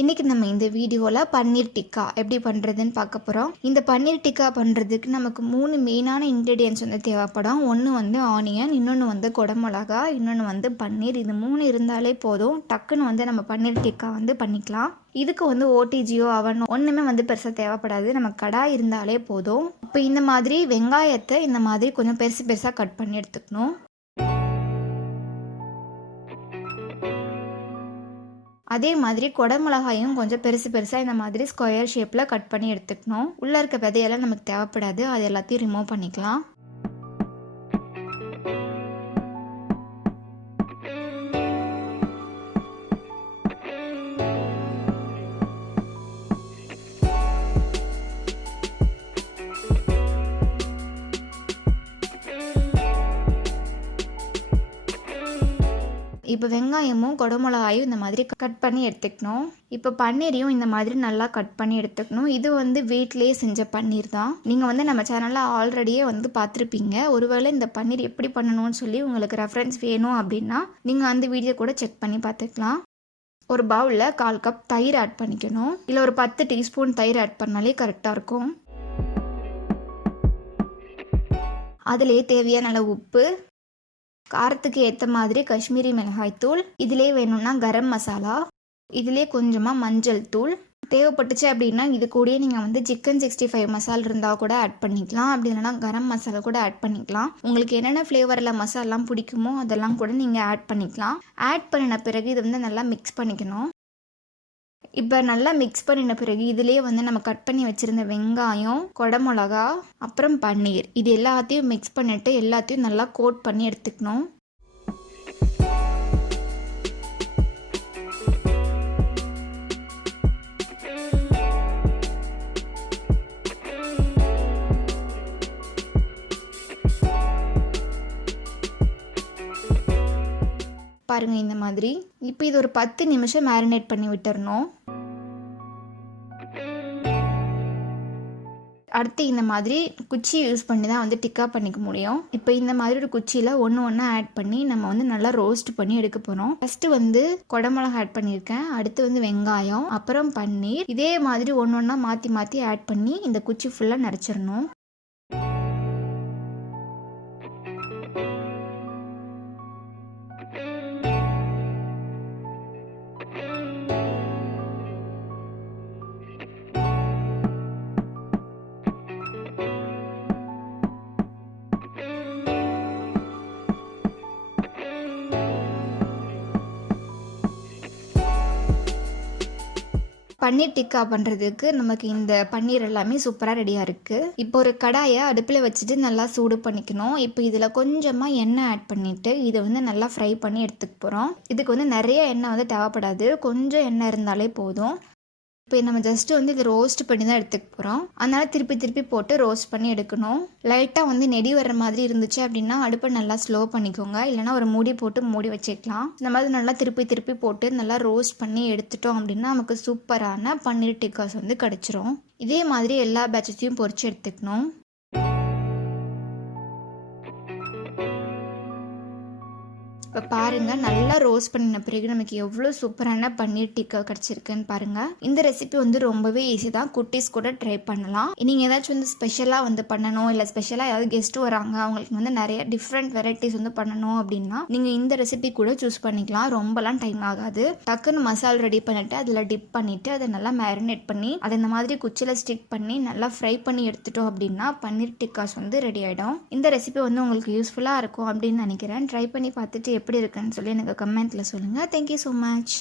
இன்றைக்கி நம்ம இந்த வீடியோவில் பன்னீர் டிக்கா எப்படி பண்ணுறதுன்னு பார்க்க போகிறோம். இந்த பன்னீர் டிக்கா பண்ணுறதுக்கு நமக்கு 3 மெயினான இன்க்ரீடியன்ட்ஸ் தேவைப்படும். ஒன்று ஆனியன், இன்னொன்று குடமிளகா, இன்னொன்று பன்னீர். இது 3 இருந்தாலே போதும், டக்குன்னு நம்ம பன்னீர் டிக்கா பண்ணிக்கலாம். இதுக்கு ஓடிஜியோ அவனோ ஒன்றுமே பெருசாக தேவைப்படாது. நம்ம கடாய் இருந்தாலே போதும். இப்போ இந்த மாதிரி வெங்காயத்தை இந்த மாதிரி கொஞ்சம் பெருசாக கட் பண்ணி எடுத்துக்கணும். அதே மாதிரி குடமிளகாயும் கொஞ்சம் பெருசாக இந்த மாதிரி ஸ்கொயர் ஷேப்பில் கட் பண்ணி எடுத்துக்கணும். உள்ளே இருக்க விதையெல்லாம் நமக்கு தேவைப்படாது, அது எல்லாத்தையும் ரிமூவ் பண்ணிக்கலாம். இப்போ வெங்காயமும் குடமிளகாயும் இந்த மாதிரி கட் பண்ணி எடுத்துக்கணும். இப்போ பன்னீரையும் இந்த மாதிரி நல்லா கட் பண்ணி எடுத்துக்கணும். இது வீட்டிலேயே செஞ்ச பன்னீர் தான். நீங்கள் நம்ம சேனலில் ஆல்ரெடியே பார்த்துருப்பீங்க. ஒருவேளை இந்த பன்னீர் எப்படி பண்ணணும்னு சொல்லி உங்களுக்கு ரெஃபரன்ஸ் வேணும் அப்படின்னா நீங்கள் அந்த வீடியோ கூட செக் பண்ணி பார்த்துக்கலாம். ஒரு பவுலில் 1/4 கப் தயிர் ஆட் பண்ணிக்கணும். இல்லை ஒரு 10 டீஸ்பூன் தயிர் ஆட் பண்ணாலே கரெக்டாக இருக்கும். அதிலே தேவையான அளவு உப்பு, காரத்துக்கு ஏற்ற மாதிரி காஷ்மீரி மிளகாய் தூள், இதிலே வேணும்னா கரம் மசாலா, இதிலே கொஞ்சமாக மஞ்சள் தூள், தேவைப்பட்டுச்சு அப்படின்னா இது கூடயே நீங்கள் சிக்கன் 65 மசாலா இருந்தால் கூட ஆட் பண்ணிக்கலாம். அப்படி இல்லைனா கரம் மசாலா கூட ஆட் பண்ணிக்கலாம். உங்களுக்கு என்னென்ன ஃப்ளேவரில் மசாலாம் பிடிக்குமோ அதெல்லாம் கூட நீங்கள் ஆட் பண்ணிக்கலாம். ஆட் பண்ணின பிறகு இது நல்லா மிக்ஸ் பண்ணிக்கணும். இப்போ நல்லா மிக்ஸ் பண்ணின பிறகு இதிலே நம்ம கட் பண்ணி வச்சுருந்த வெங்காயம், குடமிளகா, அப்புறம் பன்னீர், இது எல்லாத்தையும் மிக்ஸ் பண்ணிவிட்டு எல்லாத்தையும் நல்லா கோட் பண்ணி எடுத்துக்கணும். பாருங்க இந்த மாதிரி. இப்போ இது ஒரு 10 நிமிஷம் மேரினேட் பண்ணி விட்டுறணும். அடுத்து இந்த மாதிரி குச்சி யூஸ் பண்ணி தான் டிக்கா பண்ணிக்க முடியும். இப்போ இந்த மாதிரி ஒரு குச்சியில் ஒன்று ஆட் பண்ணி நம்ம நல்லா ரோஸ்ட் பண்ணி எடுக்க போகிறோம். ஃபஸ்ட்டு குடமிளகா ஆட் பண்ணியிருக்கேன். அடுத்து வெங்காயம், அப்புறம் பன்னீர். இதே மாதிரி ஒன்றா மாற்றி ஆட் பண்ணி இந்த குச்சி ஃபுல்லாக நிறச்சிடணும். பன்னீர் டிக்கா பண்ணுறதுக்கு நமக்கு இந்த பன்னீர் எல்லாமே சூப்பராக ரெடியாக இருக்குது. இப்போ ஒரு கடாயை அடுப்பில் வச்சுட்டு நல்லா சூடு பண்ணிக்கணும். இப்போ இதில் கொஞ்சமாக எண்ணெய் ஆட் பண்ணிவிட்டு இதை நல்லா ஃப்ரை பண்ணி எடுத்துக்க போகிறோம். இதுக்கு நிறைய எண்ணெய் தேவைப்படாது, கொஞ்சம் எண்ணெய் இருந்தாலே போதும். இப்போ நம்ம ஜஸ்ட்டு இதை ரோஸ்ட் பண்ணி தான் எடுத்துக்க போகிறோம். அதனால் திருப்பி போட்டு ரோஸ்ட் பண்ணி எடுக்கணும். லைட்டாக நெடி வர்ற மாதிரி இருந்துச்சு அப்படின்னா அடுப்பை நல்லா ஸ்லோ பண்ணிக்கோங்க. இல்லைனா ஒரு மூடி போட்டு மூடி வச்சுக்கலாம். இந்த மாதிரி நல்லா திருப்பி போட்டு நல்லா ரோஸ்ட் பண்ணி எடுத்துட்டோம் அப்படின்னா நமக்கு சூப்பரான பன்னீர் டிக்காஸ் கிடச்சிரும். இதே மாதிரி எல்லா பேட்சஸையும் பொரிச்சு எடுத்துக்கணும். இப்போ பாருங்கள், நல்லா ரோஸ்ட் பண்ணின பிறகு நமக்கு எவ்வளோ சூப்பரான பன்னீர் டிக்கா கிடச்சிருக்குன்னு பாருங்கள். இந்த ரெசிபி ரொம்பவே ஈஸி தான், குட்டீஸ் கூட ட்ரை பண்ணலாம். நீங்கள் ஏதாச்சும் ஸ்பெஷலாக பண்ணணும், இல்லை ஸ்பெஷலாக ஏதாவது கெஸ்ட்டு வராங்க, அவங்களுக்கு நிறைய டிஃப்ரெண்ட் வெரைட்டிஸ் பண்ணணும் அப்படின்னா நீங்கள் இந்த ரெசிபி கூட சூஸ் பண்ணிக்கலாம். ரொம்பலாம் டைம் ஆகாது. டக்குன்னு மசாலா ரெடி பண்ணிவிட்டு அதில் டிப் பண்ணிவிட்டு அதை நல்லா மேரினேட் பண்ணி அதை இந்த மாதிரி குச்சியில் ஸ்டிக் பண்ணி நல்லா ஃப்ரை பண்ணி எடுத்துட்டோம் அப்படின்னா பன்னீர் டிக்காஸ் ரெடி ஆகிடும். இந்த ரெசிபி உங்களுக்கு யூஸ்ஃபுல்லாக இருக்கும் அப்படின்னு நினைக்கிறேன். ட்ரை பண்ணி பார்த்துட்டு எப்படி இருக்குன்னு சொல்லி எனக்கு கமெண்ட்டில் சொல்லுங்கள். Thank you so much.